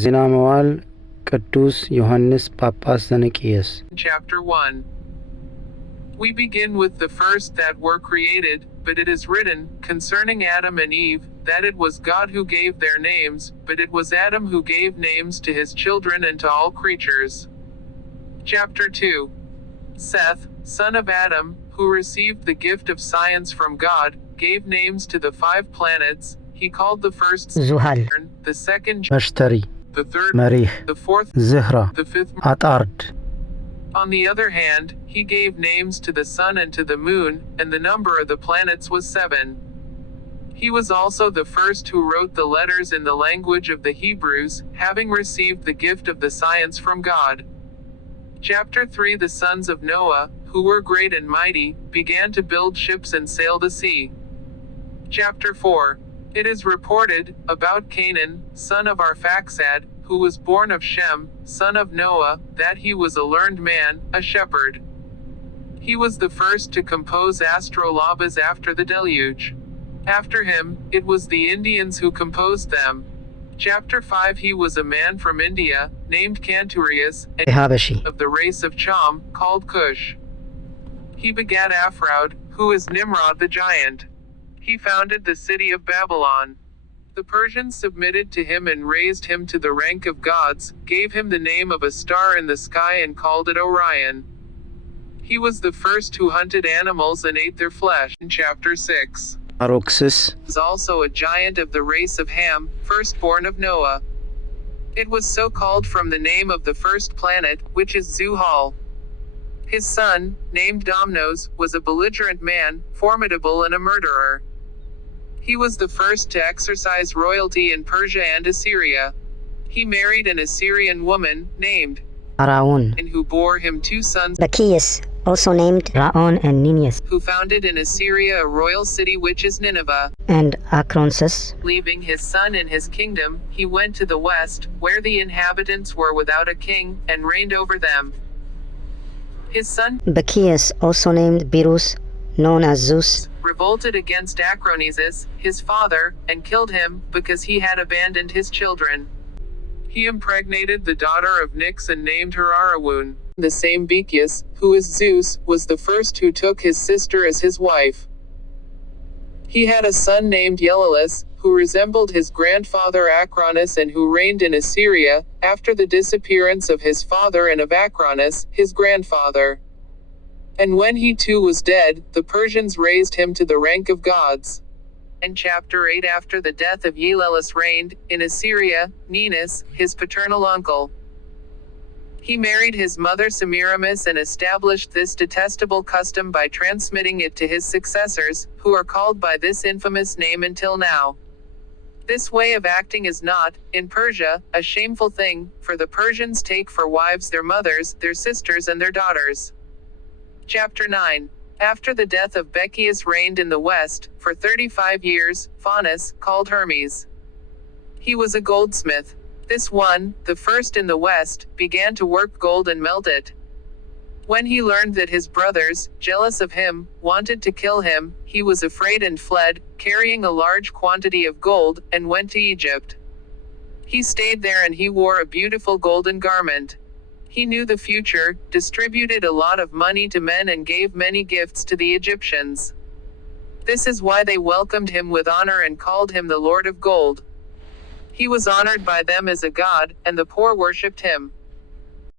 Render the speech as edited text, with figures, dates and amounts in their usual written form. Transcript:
ዜና መዋዕል ቅዱስ ዮሐንስ ጳጳስ ዘንቂየስ Chapter 1. We begin with the first that were created, but it is written, concerning Adam and Eve, that it was God who gave their names, but it was Adam who gave names to his children and to all creatures. Chapter 2. Seth, son of Adam, who received the gift of science from God, gave names to the 5 planets. He called the first ዙሃል Saturn, the second መሽተሪ the third መሪህ the fourth ዝህራ the fifth. አጣርድ On the other hand, he gave names to the sun and to the moon, and the number of the planets was 7. He was also the first who wrote the letters in the language of the Hebrews, having received the gift of the science from God. Chapter 3. The sons of Noah, who were great and mighty, began to build ships and sail the sea. Chapter 4. It is reported, about Canaan, son of Arphaxad, who was born of Shem, son of Noah, that he was a learned man, a shepherd. He was the first to compose astrolabes after the deluge. After him, it was the Indians who composed them. Chapter 5. He was a man from India, named Canturius, and ሀበሺ of the race of Cham, called Cush. He begat Aphrod, who is Nimrod the giant. He founded the city of Babylon. The Persians submitted to him and raised him to the rank of gods, gave him the name of a star in the sky and called it Orion. He was the first who hunted animals and ate their flesh. In chapter 6. አሮክስስ Was also a giant of the race of Ham, firstborn of Noah. It was so called from the name of the first planet, which is Zuhal. His son, named Domnos, was a belligerent man, formidable and a murderer. He was the first to exercise royalty in Persia and Assyria. He married an Assyrian woman, named አራውን and who bore him 2 sons, Bacchius, also named ራኦን and ኒኒየስ who founded in Assyria a royal city which is Nineveh. and Acronsus. Leaving his son and his kingdom, he went to the west, where the inhabitants were without a king, and reigned over them. His son Bacchius, also named Birus, known as Zeus. revolted against Acronisus, his father, and killed him, because he had abandoned his children. He impregnated the daughter of Nyx and named her Arawoon. The same Bacchius, who is Zeus, was the first who took his sister as his wife. He had a son named Eulalus, who resembled his grandfather Acronus and who reigned in Assyria, after the disappearance of his father and of Acronus, his grandfather. And when he too was dead, the Persians raised him to the rank of gods. In chapter 8. After the death of Eulalus reigned, in Assyria, Ninus, his paternal uncle. He married his mother Semiramis and established this detestable custom by transmitting it to his successors, who are called by this infamous name until now. This way of acting is not, in Persia, a shameful thing, for the Persians take for wives their mothers, their sisters and their daughters. Chapter 9. After the death of Bacchius reigned in the west, for 35 years, Faunus, called Hermes. He was a goldsmith. This one, the first in the west, began to work gold and melt it. When he learned that his brothers, jealous of him, wanted to kill him, he was afraid and fled, carrying a large quantity of gold, and went to Egypt. He stayed there and he wore a beautiful golden garment. He knew the future, distributed a lot of money to men and gave many gifts to the Egyptians. This is why they welcomed him with honor and called him the Lord of Gold. He was honored by them as a god, and the poor worshipped him.